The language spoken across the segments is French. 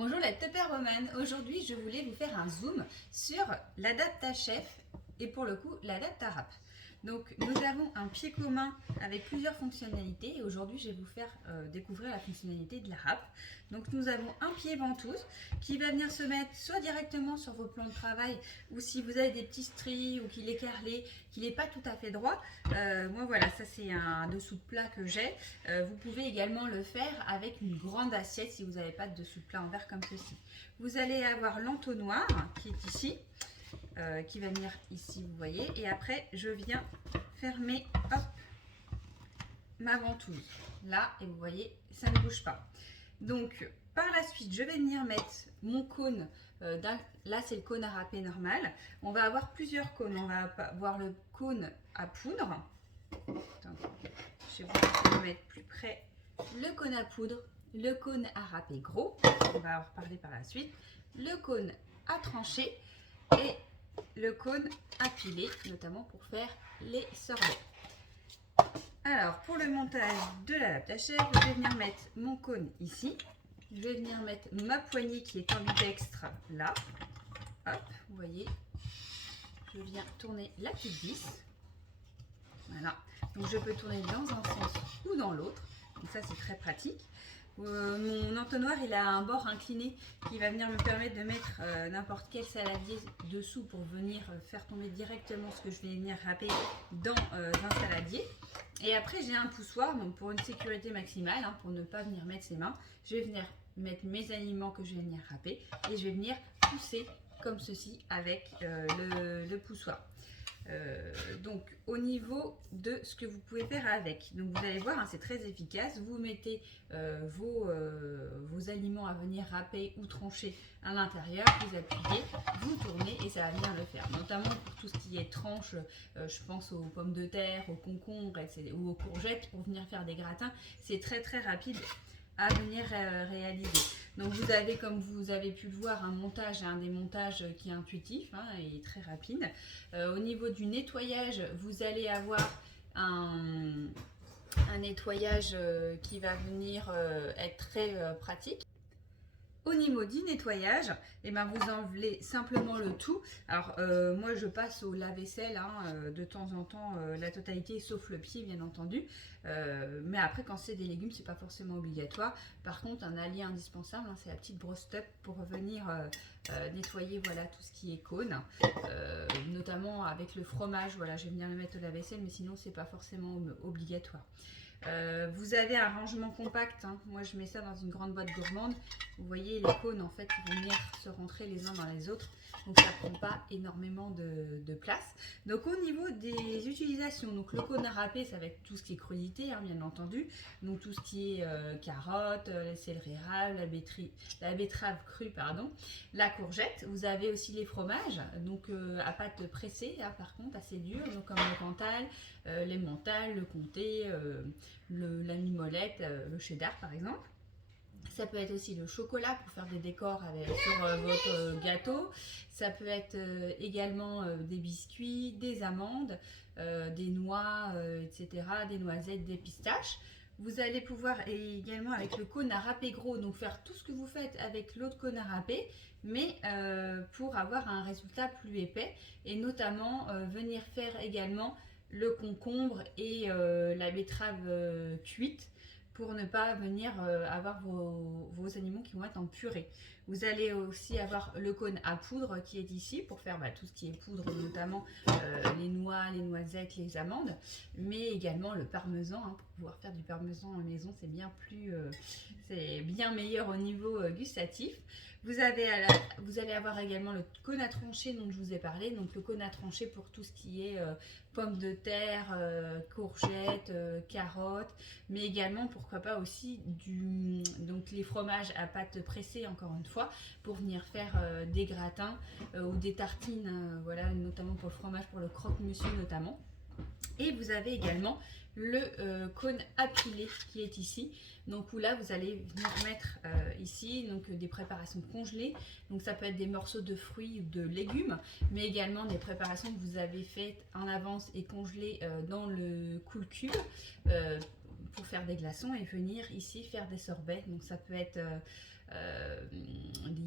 Bonjour la Tupperwoman, aujourd'hui je voulais vous faire un zoom sur l'Adapta-Chef et pour le coup l'Adapta-Rap. Donc nous avons un pied commun avec plusieurs fonctionnalités et aujourd'hui je vais vous faire découvrir la fonctionnalité de la râpe. Donc nous avons un pied ventouse qui va venir se mettre soit directement sur vos plans de travail ou si vous avez des petits stries ou qu'il est carrelé, qu'il n'est pas tout à fait droit. Moi voilà, ça c'est un dessous de plat que j'ai. Vous pouvez également le faire avec une grande assiette si vous n'avez pas de dessous de plat en verre comme ceci. Vous allez avoir l'entonnoir qui est ici. Qui va venir ici, vous voyez, et après je viens fermer hop, ma ventouse là, et vous voyez, ça ne bouge pas. Donc par la suite je vais venir mettre mon cône, là c'est le cône à râper normal, on va avoir plusieurs cônes, on va avoir le cône à poudre. Attendez, je vais vous mettre plus près le cône à poudre, le cône à râper gros, on va en reparler par la suite, le cône à trancher et le cône à piler, notamment pour faire les sorbets. Alors, pour le montage de l'Adapta-Chef, je vais venir mettre mon cône ici. Je vais venir mettre ma poignée qui est ambidextre là. Hop, vous voyez. Je viens tourner la petite vis. Voilà. Donc, je peux tourner dans un sens ou dans l'autre. Donc, ça, c'est très pratique. Mon entonnoir il a un bord incliné qui va venir me permettre de mettre n'importe quel saladier dessous pour venir faire tomber directement ce que je vais venir râper dans un saladier. Et après j'ai un poussoir, donc pour une sécurité maximale, pour ne pas venir mettre ses mains, je vais venir mettre mes aliments que je vais venir râper et je vais venir pousser comme ceci avec le poussoir. Donc au niveau de ce que vous pouvez faire avec, donc vous allez voir, c'est très efficace. Vous mettez vos aliments à venir râper ou trancher à l'intérieur, vous appuyez, vous tournez et ça va venir le faire, notamment pour tout ce qui est tranche. Je pense aux pommes de terre, aux concombres ou aux courgettes pour venir faire des gratins. C'est très très rapide à venir réaliser. Donc vous avez, comme vous avez pu le voir, un montage, un démontage qui est intuitif et très rapide. Au niveau du nettoyage, vous allez avoir un nettoyage qui va venir être très pratique. Au niveau du nettoyage, vous enlevez simplement le tout. Alors moi je passe au lave-vaisselle de temps en temps la totalité sauf le pied bien entendu. Mais après quand c'est des légumes c'est pas forcément obligatoire. Par contre un allié indispensable c'est la petite brosse top pour venir nettoyer voilà tout ce qui est cône. Notamment avec le fromage, voilà je vais venir le mettre au lave-vaisselle mais sinon c'est pas forcément obligatoire. Vous avez un rangement compact, moi je mets ça dans une grande boîte gourmande. Vous voyez les cônes en fait ils vont venir se rentrer les uns dans les autres, donc ça ne prend pas énormément de place. Donc au niveau des utilisations, donc le cône à râper ça va être tout ce qui est crudité bien entendu, donc tout ce qui est carottes, les céleri rave, la betterave crue pardon, la courgette. Vous avez aussi les fromages, donc à pâte pressée par contre assez dure, donc comme le Cantal, l'emmental, le comté, la mimolette, le cheddar par exemple. Ça peut être aussi le chocolat pour faire des décors sur votre gâteau. Ça peut être également des biscuits, des amandes, des noix, etc., des noisettes, des pistaches. Vous allez pouvoir également avec le cône à râper gros, donc faire tout ce que vous faites avec l'autre cône à râper, mais pour avoir un résultat plus épais et notamment venir faire également le concombre et la betterave cuite pour ne pas venir avoir vos aliments qui vont être en purée. Vous allez aussi avoir le cône à poudre qui est ici pour faire tout ce qui est poudre, notamment les noix, les noisettes, les amandes, mais également le parmesan. Pour pouvoir faire du parmesan en maison, c'est bien meilleur au niveau gustatif. Vous allez avoir également le cône à trancher dont je vous ai parlé, donc le cône à trancher pour tout ce qui est pommes de terre, courgettes, carottes, mais également pourquoi pas aussi donc les fromages à pâte pressée encore une fois pour venir faire des gratins ou des tartines, voilà, notamment pour le fromage, pour le croque-monsieur notamment. Et vous avez également le cône à piler qui est ici, donc où là vous allez venir mettre ici donc des préparations congelées, donc ça peut être des morceaux de fruits ou de légumes, mais également des préparations que vous avez faites en avance et congelées dans le cool cube pour faire des glaçons et venir ici faire des sorbets. Donc ça peut être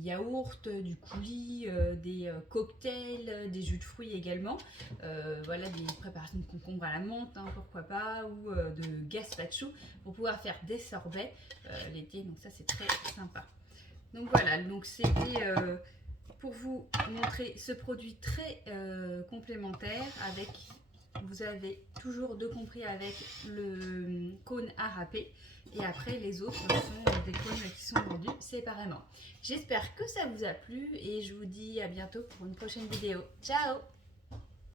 yaourts, du coulis, des cocktails, des jus de fruits également. Voilà, des préparations de concombre à la menthe, hein, pourquoi pas, ou de gazpacho pour pouvoir faire des sorbets l'été. Donc ça, c'est très sympa. Donc voilà, donc c'était pour vous montrer ce produit très complémentaire avec, vous avez toujours deux compris avec le cône à râper et après les autres sont des cônes qui sont vendus séparément. J'espère que ça vous a plu et je vous dis à bientôt pour une prochaine vidéo. Ciao!